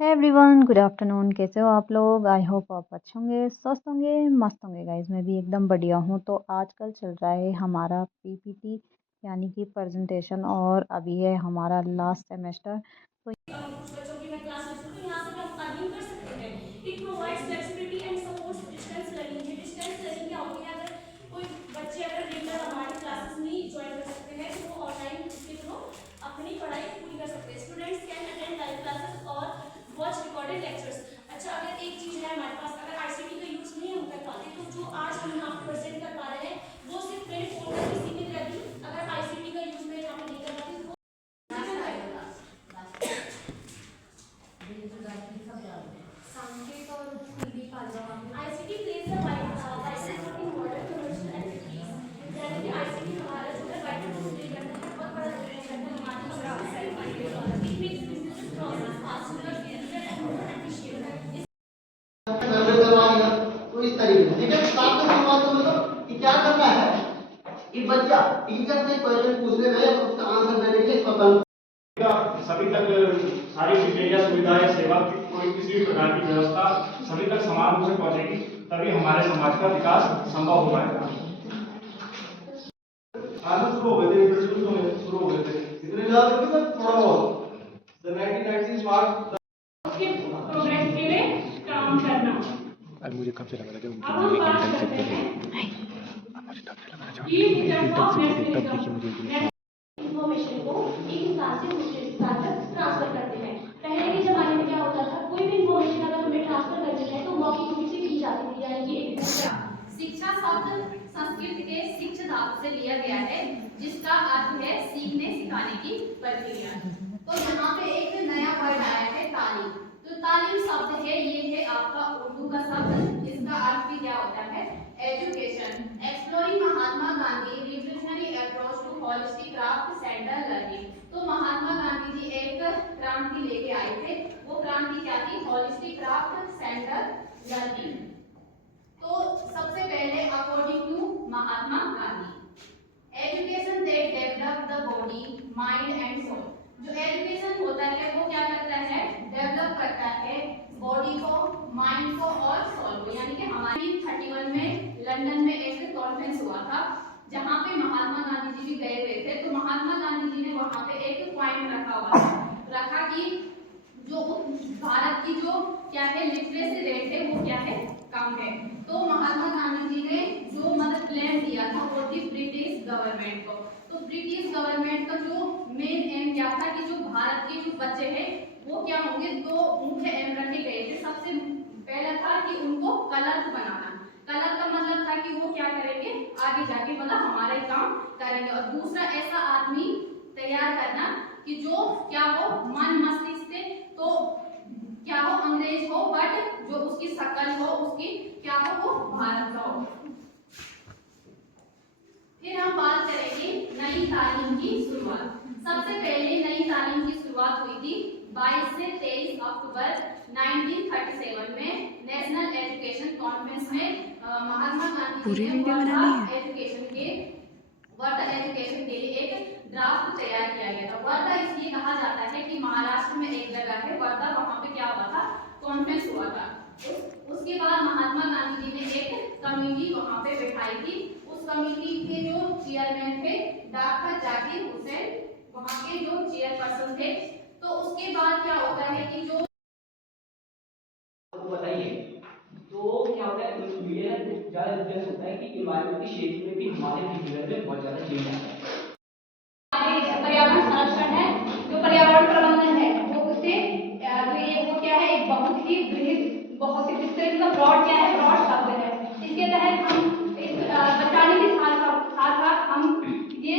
है everyone, good afternoon. कैसे हो आप लोग? आई होप आप अच्छे होंगे, स्वस्थ होंगे, मस्त होंगे। गाइज मैं भी एकदम बढ़िया हूँ। तो आजकल चल रहा है हमारा पीपीटी यानी कि प्रेजेंटेशन, और अभी है हमारा लास्ट सेमेस्टर। तो कुछ बच्चों की मैं क्लास लेती हूँ तो यहाँ से भी हम अर्निंग कर सकते हैं। It provides flexibility and supports distance learning. ये डिस्टेंस लर्निंग क्या होती है? अगर कोई बच्चे अगर रेगुलर हमारी क्लासेस नहीं ज्वाइन कर सकते हैं तो वो ऑनलाइन के थ्रू अपनी पढ़ाई पूरी कर सकते हैं। Students can attend live classes और वॉच रिकॉर्डेड लेक्चर्स। अच्छा, अगर एक चीज़ है हमारे पास, अगर आईसीटी का यूज़ नहीं हम कर पाते तो जो आज हम यहाँ पे प्रेजेंट कर पा रहे हैं वो सिर्फ मेरे फोन तक ही सीमित रहती। अगर आईसीटी का यूज़ मैं यहाँ पे नहीं कर पाती तो ICT plays the vital supporting model commercial activities. यानी कि आईसीटी हमारा जो है वाइटल रोल प्ले करता है, बहुत बड़ा रोल प्ले करता है हमारी it makes business process faster, इजीयर and more efficient. तो इस तरीके से ठीक है। साथ में बात समझो कि क्या करना है कि बच्चा टीचर से क्वेश्चन पूछने में और उसका आंसर देने के लिए स्वतंत्र सभी तक सारी चीजें या सुविधाएं सेवा की कोई किसी भी प्रकार की व्यवस्था सभी तक समान रूप से पहुंचेगी, तभी हमारे समाज का विकास संभव हो पाएगा। शुरू हो गए थे, शुरू हो गए थे इतने ज्यादा कि सर थोड़ा बहुत द 1990s मार्क उसके प्रोग्रेस के लिए काम करना। अब मुझे कब से लगा था अब हम बात करते हैं मुझे तब से लगा था कि इंटर्नशिप तब देखिए मुझे इंफॉर्मेशन को एक स्थान से दूसरे स्थान तक ट्रांसफर करते हैं। पहले के जमाने में क्या होता था, कोई भी इंफॉर्मेशन अगर हमें ट्रांसफर करनी है तो मौखिक रूप से की जाती थी, यानी कि एक शिक्षा शब्द संस्कृत के शिक्षा धातु से लिया गया है, जिसका अर्थ है सीखने सिखाने की प्रक्रिया। तो यहाँ पे एक नया वर्ड आया है तालीम। तो तालीम शब्द है, ये है आपका उर्दू का शब्द। इसका अर्थ भी क्या होता है? Education. Exploring Mahatma Gandhi revolutionary approach to holistic craft centre learning. तो महात्मा गांधी जी एक क्रांति लेके आए थे। वो क्रांति क्या थी? Holistic craft centre learning. तो सबसे पहले according to Mahatma Gandhi, education that develop the body mind and soul. जो एजुकेशन होता है वो क्या करता है? डेवलप करता है बॉडी को, माइंड को और सोल को। यानी कि हमारी 31 में लंदन में एक कॉन्फ्रेंस हुआ था जहां पे महात्मा गांधी जी भी गए हुए थे। तो महात्मा गांधी जी ने वहां पे एक पॉइंट रखा कि जो भारत की जो क्या है लिटरेसी रेट है वो क्या है? कम है। तो महात्मा गांधी जी ने जो मतलब प्लान दिया था वो थी ब्रिटिश गवर्नमेंट को। तो ब्रिटिश गवर्नमेंट का जो मेन एम क्या था कि जो भारत के जो बच्चे हैं वो क्या होंगे? दो मुख्य एम रखे गए थे। सबसे पहला था कि उनको कलर्स बनाना। कलर का मतलब था कि वो क्या करेंगे आगे जाके, मतलब हमारे काम करेंगे। और दूसरा ऐसा आदमी तैयार करना कि जो क्या हो मन मस्तिष्क से तो क्या हो अंग्रेज हो, बट जो उसकी शक्ल हो उसकी क्या हो वो भारत का हो। फिर हम बात करेंगे नई तालीम की शुरुआत। सबसे पहले नई तालीम की शुरुआत हुई थी 22 से 23 अक्टूबर 1937 में नेशनल एजुकेशन कॉन्फ्रेंस में महात्मा गांधी जी ने वर्धा एजुकेशन के लिए एक ड्राफ्ट तैयार किया गया था। वर्धा इसलिए कहा जाता है कि महाराष्ट्र में एक जगह है वर्धा, वहां पे क्या हुआ था? कॉन्फ्रेंस हुआ था। उसके बाद महात्मा गांधी जी ने एक कमेटी वहां पे बैठाई थी। उस कमेटी के जो चेयरमैन थे डॉक्टर जाकिर हुसैन, वहां के जो चेयरपर्सन थे। तो उसके बाद क्या होता है कि जो बताइए तो क्या होता है मीडिया ज्यादा इंफ्लुएंस होता है कि एनवायरमेंट की शेप में भी हमारे बिहेवियर में बहुत ज्यादा चेंज आता है। पर्यावरण संरक्षण है, जो पर्यावरण प्रबंधन है वो उससे तो ये वो क्या है? एक बहुत ही बृहद, बहुत ही विस्तृत का ब्रॉड क्या है? ब्रॉड शब्द है। इसके तहत हम इस बचाने के साथ साथ हम ये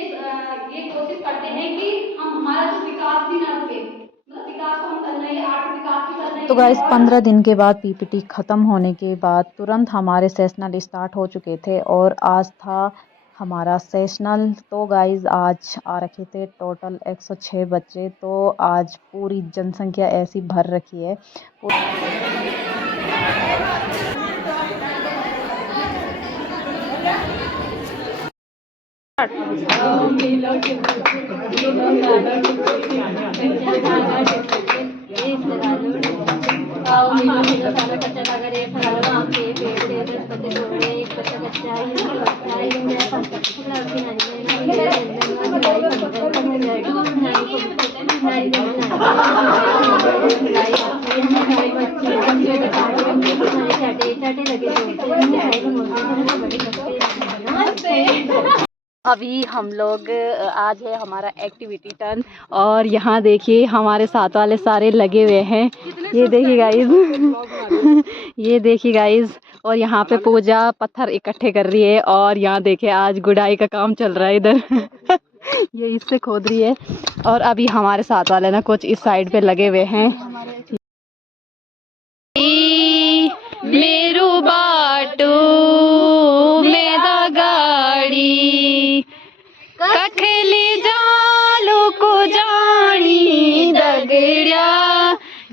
कोशिश करते हैं कि हम हमारा जो विकास भी ना रुके, मतलब विकास को हम कर रहे हैं, आर्थिक विकास भी कर रहे हैं। तो गाइस 15 दिन के बाद पीपीटी ख़त्म होने के बाद तुरंत हमारे सेशनल स्टार्ट हो चुके थे, और आज था हमारा सेशनल। तो गाइस आज आ रखे थे टोटल 106 बच्चे। तो आज पूरी जनसंख्या ऐसी भर रखी है। इस लगा लो आओ मेरे को सारा कच्चा लगा रे लगा लो आम के पेड़ से 10 पत्ते तोड़े एक पत्ता कच्चा है ये कच्चा है ये मेरा पत्ता की अभी हम लोग आज है हमारा एक्टिविटी टर्न और यहाँ देखिए हमारे साथ वाले सारे लगे हुए हैं। ये देखिए गाइस ये देखिए गाइस और यहाँ पे पूजा पत्थर इकट्ठे कर रही है और यहाँ देखिए आज गुड़ाई का काम चल रहा है इधर ये इससे खोद रही है और अभी हमारे साथ वाले ना कुछ इस साइड पे लगे हुए हैं। मेरू बाटू मेदा गाड़ी कखली जालू को जानी दगड़िया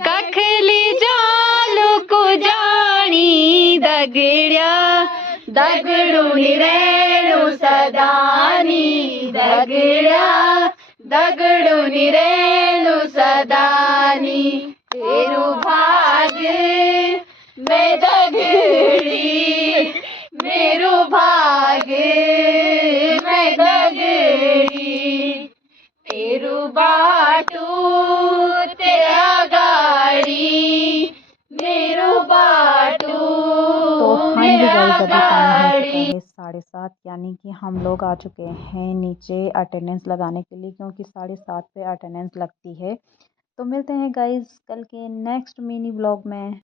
कखली जालू को जानी दगड़िया दगड़ू निरेणु सदानी दगड़िया दगड़ू निरेणु सदानी तेरू भाग्य मैं दगड़ी मेरो भाग्य मैं दगड़ी तेरू बाटू तेरा गाड़ी मेरो बाटू मेरा गाड़ी। 7:30 यानी कि हम लोग आ चुके हैं नीचे अटेंडेंस लगाने के लिए क्योंकि 7:30 पे अटेंडेंस लगती है। तो मिलते हैं गाइज कल के नेक्स्ट मिनी ब्लॉग में।